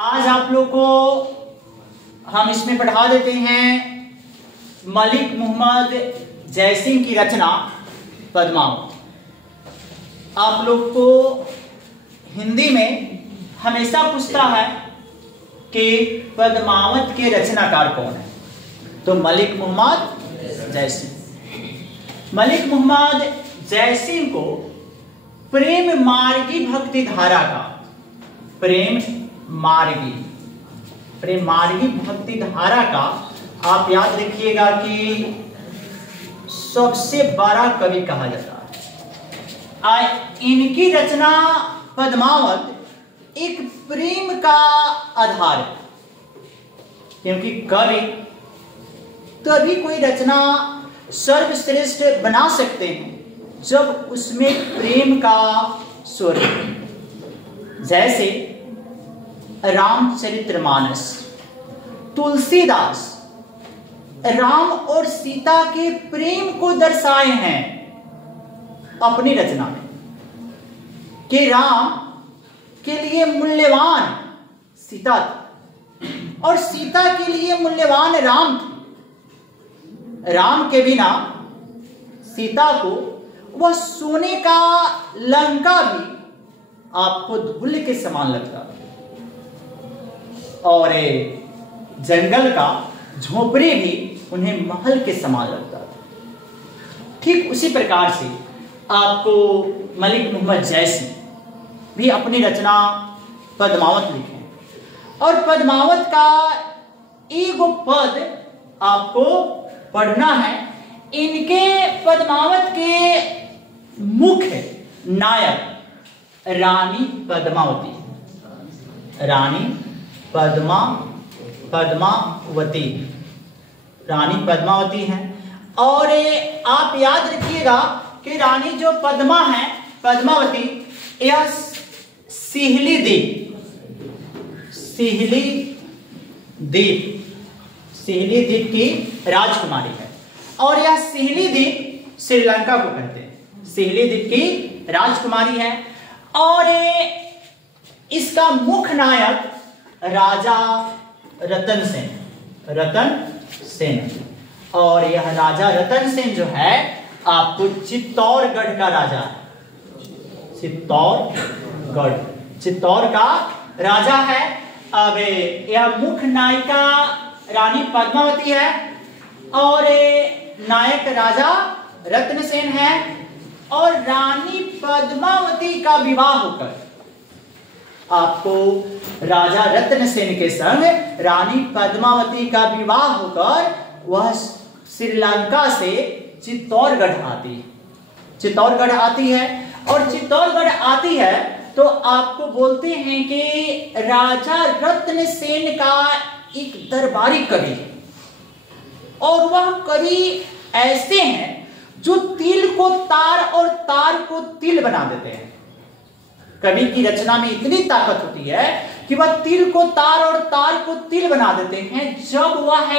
आज आप लोग को हम इसमें पढ़ा देते हैं मलिक मोहम्मद जयसिंह की रचना पद्मावत। आप लोग को हिंदी में हमेशा पूछता है कि पद्मावत के रचनाकार कौन है, तो मलिक मोहम्मद जयसिंह। मलिक मोहम्मद जयसिंह को प्रेम मार्गी भक्ति धारा का प्रेम मार्गी भक्ति धारा का आप याद रखिएगा कि सबसे बड़ा कवि कहा जाता है। इनकी रचना पद्मावत एक प्रेम का आधार है, क्योंकि कवि तभी कोई रचना सर्वश्रेष्ठ बना सकते हैं जब उसमें प्रेम का स्वर है। जैसे रामचरितमानस, तुलसीदास राम और सीता के प्रेम को दर्शाए हैं अपनी रचना में कि राम के लिए मूल्यवान सीता थी और सीता के लिए मूल्यवान राम थे। राम के बिना सीता को वह सोने का लंका भी आपको धूल के समान लगता और जंगल का झोपड़ी भी उन्हें महल के समान लगता था। ठीक उसी प्रकार से आपको मलिक मोहम्मद जयसिंह भी अपनी रचना पद्मावत लिखे और पद्मावत का एक पद आपको पढ़ना है। इनके पद्मावत के मुख्य नायक रानी पद्मावती रानी पद्मावती हैं। और आप याद रखिएगा कि रानी जो पद्मा है पद्मावती, यह सिहली द्वीप की राजकुमारी है और यह सिहली द्वीप श्रीलंका को कहते हैं। सिहली द्वीप की राजकुमारी है और इसका मुख्य नायक राजा रतन सेन और यह राजा रतन सेन जो है आपको चित्तौड़गढ़ का राजा है। चित्तौड़ का राजा है। अब यह मुख्य नायिका रानी पद्मावती है और नायक राजा रतन सेन है और रानी पद्मावती का विवाह होकर आपको राजा रतन सेन के संग रानी पद्मावती का विवाह होकर वह श्रीलंका से चित्तौड़गढ़ आती है और चित्तौड़गढ़ आती है तो आपको बोलते हैं कि राजा रतन सेन का एक दरबारी कवि है और वह कवि ऐसे हैं जो तिल को तार और तार को तिल बना देते हैं। कवि की रचना में इतनी ताकत होती है कि वह तिल को तार और तार को तिल बना देते हैं। जब वह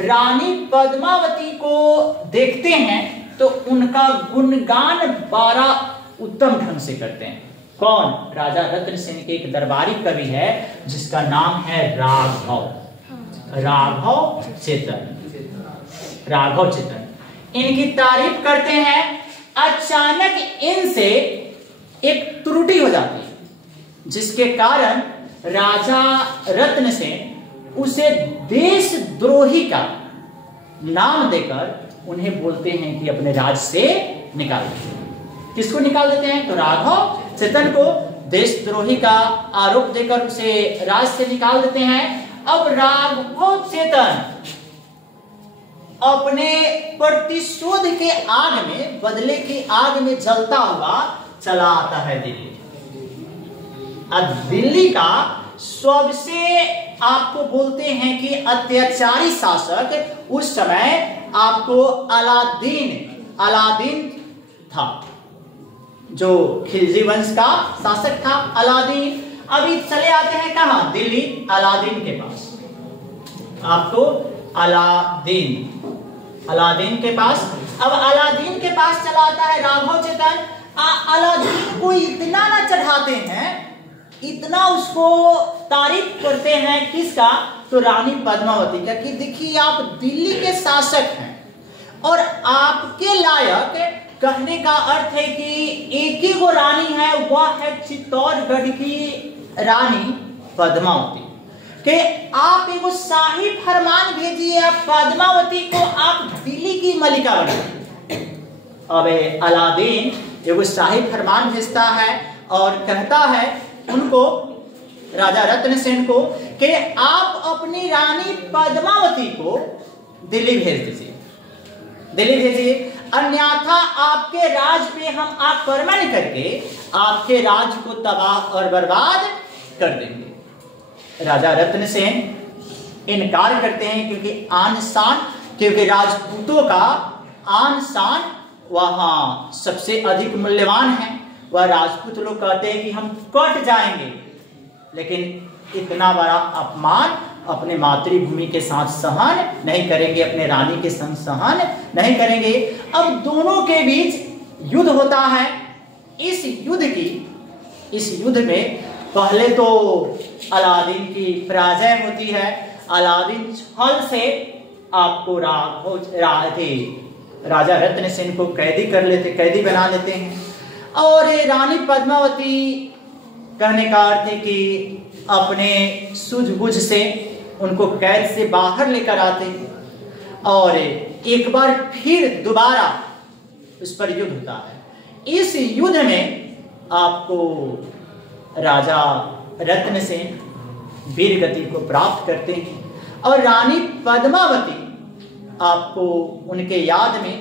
रानी पद्मावती को देखते हैं तो उनका गुणगान बड़ा उत्तम ढंग से करते हैं। कौन? राजा रतन सेन के एक दरबारी कवि है जिसका नाम है राघव चेतन। इनकी तारीफ करते हैं। अचानक इनसे एक त्रुटि हो जाती है जिसके कारण राजा रत्न सेन उसे देशद्रोही का नाम देकर उन्हें बोलते हैं कि अपने राज से निकाल देते। किसको निकाल देते हैं? तो राघव चेतन को देशद्रोही का आरोप देकर उसे राज से निकाल देते हैं। अब राघव चेतन अपने प्रतिशोध के आग में, बदले की आग में जलता हुआ चला आता है दिल्ली। अब दिल्ली का सबसे आपको बोलते हैं कि अत्याचारी शासक उस समय आपको अलादीन था, जो खिलजी वंश का शासक था अलादीन। अभी चले आते हैं कहां? दिल्ली, अलादीन के पास। आपको अलादीन के पास। अब अलादीन के पास चला आता है राघव चेतन। अलादीन को इतना ना चढ़ाते हैं इतना उसको तारीफ करते हैं, किसका? तो रानी पद्मावती का, कि देखिए आप दिल्ली के शासक हैं और आपके लायक, कहने का अर्थ है कि एक ही वो रानी है, वह है चित्तौड़गढ़ की रानी पद्मावती, कि आप एक शाही फरमान भेजिए, आप पद्मावती को आप दिल्ली की मलिका बनाइए। अब अलादीन एक शाही फरमान भेजता है और कहता है उनको, राजा रत्नसेन को, कि आप अपनी रानी पद्मावती को दिल्ली भेज दीजिए, दिल्ली भेजिए, अन्यथा आपके राज पे हम आक्रमण करके आपके राज को तबाह और बर्बाद कर देंगे। राजा रत्नसेन इनकार करते हैं, क्योंकि आन शान, क्योंकि राजपूतों का आन शान वहां सबसे अधिक मूल्यवान है। वह राजपूत लोग कहते हैं कि हम कट जाएंगे, लेकिन इतना बड़ा अपमान अपने मातृभूमि के साथ सहन नहीं करेंगे, अपने रानी के संग सहन नहीं करेंगे। अब दोनों के बीच युद्ध होता है। इस युद्ध में पहले तो अलादीन की पराजय होती है। अलादीन छल से आपको राजा रत्नसेन को कैदी बना लेते हैं, और रानी पद्मावती, कहने का अर्थ है कि अपने सूझबूझ से उनको कैद से बाहर लेकर आते हैं और एक बार फिर दोबारा उस पर युद्ध होता है। इस युद्ध में आपको राजा रत्नसेन वीर गति को प्राप्त करते हैं और रानी पद्मावती आपको उनके याद में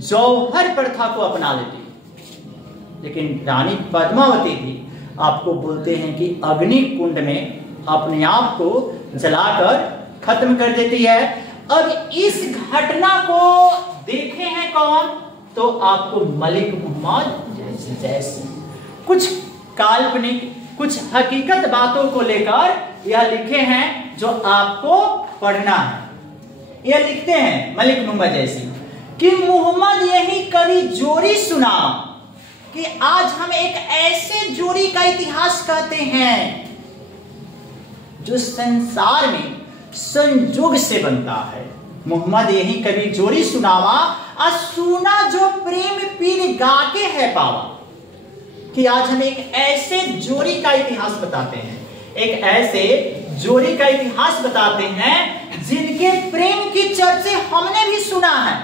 जौहर प्रथा को अपना लेती है। लेकिन रानी पद्मावती भी आपको बोलते हैं कि अग्नि कुंड में अपने आप को जलाकर खत्म कर देती है। अब इस घटना को देखे हैं कौन? तो आपको मलिक मोहम्मद जैसी कुछ काल्पनिक, कुछ हकीकत बातों को लेकर यह लिखे हैं जो आपको पढ़ना है। यह लिखते हैं मलिक मोहम्मद जैसी कि मोहम्मद यही कवि जोड़ी सुना, कि आज हम एक ऐसे जोड़ी का इतिहास कहते हैं जो संसार में संयोग से बनता है। मोहम्मद यही कवि जोड़ी सुनावा, और सुना जो प्रेम पीर गाके है पावा, कि आज हम एक ऐसे जोड़ी का इतिहास बताते हैं, एक ऐसे जोड़ी का इतिहास बताते हैं जिनके प्रेम की चर्चा हमने भी सुना है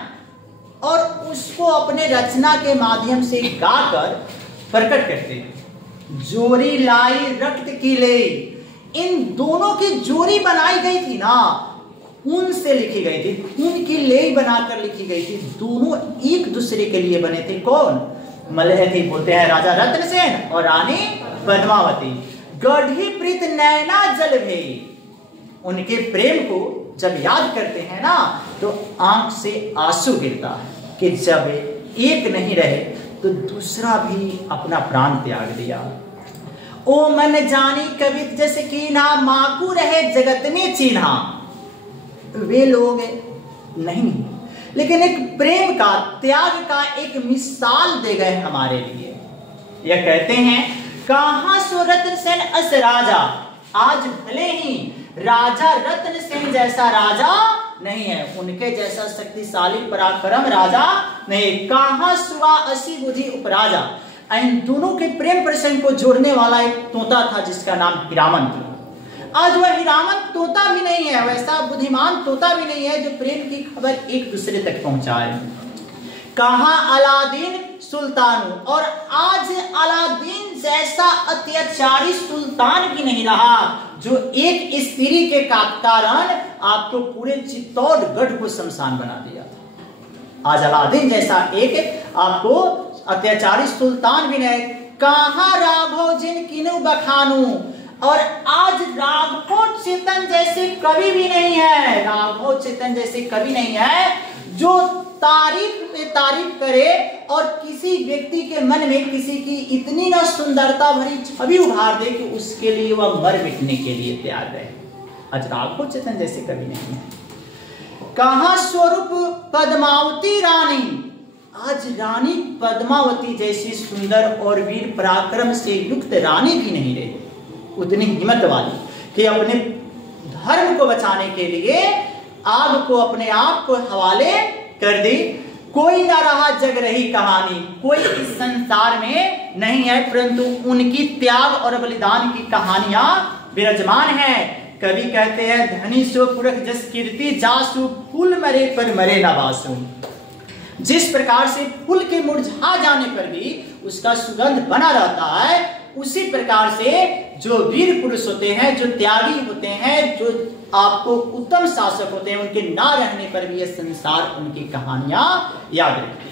और उसको अपने रचना के माध्यम से गाकर प्रकट करते हैं। जोड़ी लाई रक्त की ले, इन दोनों की जोड़ी बनाई गई थी ना, खून से लिखी गई थी, खून की ले बनाकर लिखी गई थी। दोनों एक दूसरे के लिए बने थे। कौन? मलहथी बोलते हैं राजा रत्नसेन और रानी पद्मावती। गढ़ी प्रीत नैना जल भई, उनके प्रेम को जब याद करते हैं ना तो आंख से आंसू गिरता है कि जब एक नहीं रहे तो दूसरा भी अपना प्राण त्याग दिया। ओ मन जानी कवित जैसे कीन्हा, माकू रहे जगत में चिन्हा। वे लोग नहीं, लेकिन एक प्रेम का, त्याग का एक मिसाल दे गए हमारे लिए। यह कहते हैं कहां सो रत्नसेन अस राजा, आज भले ही राजा रत्नसेन जैसा राजा नहीं है, उनके जैसा शक्तिशाली पराक्रम राजा नहीं। कहां सुआ असी बुद्धि उपराजा, इन दोनों के प्रेम प्रसंग को जोड़ने वाला एक तोता था जिसका नाम हीरामन था। आज वह हीरामन तोता भी नहीं है, वैसा बुद्धिमान तोता भी नहीं है जो प्रेम की खबर एक दूसरे तक पहुंचाए। कहां अलादीन सुल्तान, और आज अलादीन जैसा अत्याचारी सुल्तान भी नहीं रहा जो एक स्त्री के कारण आपको पूरे चित्तौड़गढ़ को शमशान बना दिया था। आज अलादीन जैसा एक आपको अत्याचारी सुल्तान भी नहीं। कहां राघव जिन किनु बखानू, और आज राघव चेतन जैसे कवि भी नहीं है, राघव चेतन जैसे कवि नहीं है जो तारीफ पे तारीफ करे और किसी व्यक्ति के मन में किसी की इतनी ना सुंदरता भरी छवि उभार दे कि उसके लिए वह मर मिटने के लिए तैयार रहे। आज राघव चेतन जैसे कवि नहीं है। कहां स्वरूप पद्मावती रानी, आज रानी पद्मावती जैसी सुंदर और वीर पराक्रम से युक्त रानी भी नहीं रही। उतनी हिम्मत वाली कि अपने धर्म को बचाने के लिए आग को अपने आप को हवाले कर दी। कोई ना रहा जग रही कहानी, कोई इस संसार में नहीं है, परंतु उनकी त्याग और बलिदान की कहानियां विराजमान हैं। कवि कहते हैं, धनी सो पुरख जस कीर्ति जासु, फूल मरे पर मरे ना बासु। जिस प्रकार से फूल के मुरझा जाने पर भी उसका सुगंध बना रहता है, उसी प्रकार से जो वीर पुरुष होते हैं, जो त्यागी होते हैं, जो आपको उत्तम शासक होते हैं, उनके ना रहने पर भी यह संसार उनकी कहानियां याद रखें।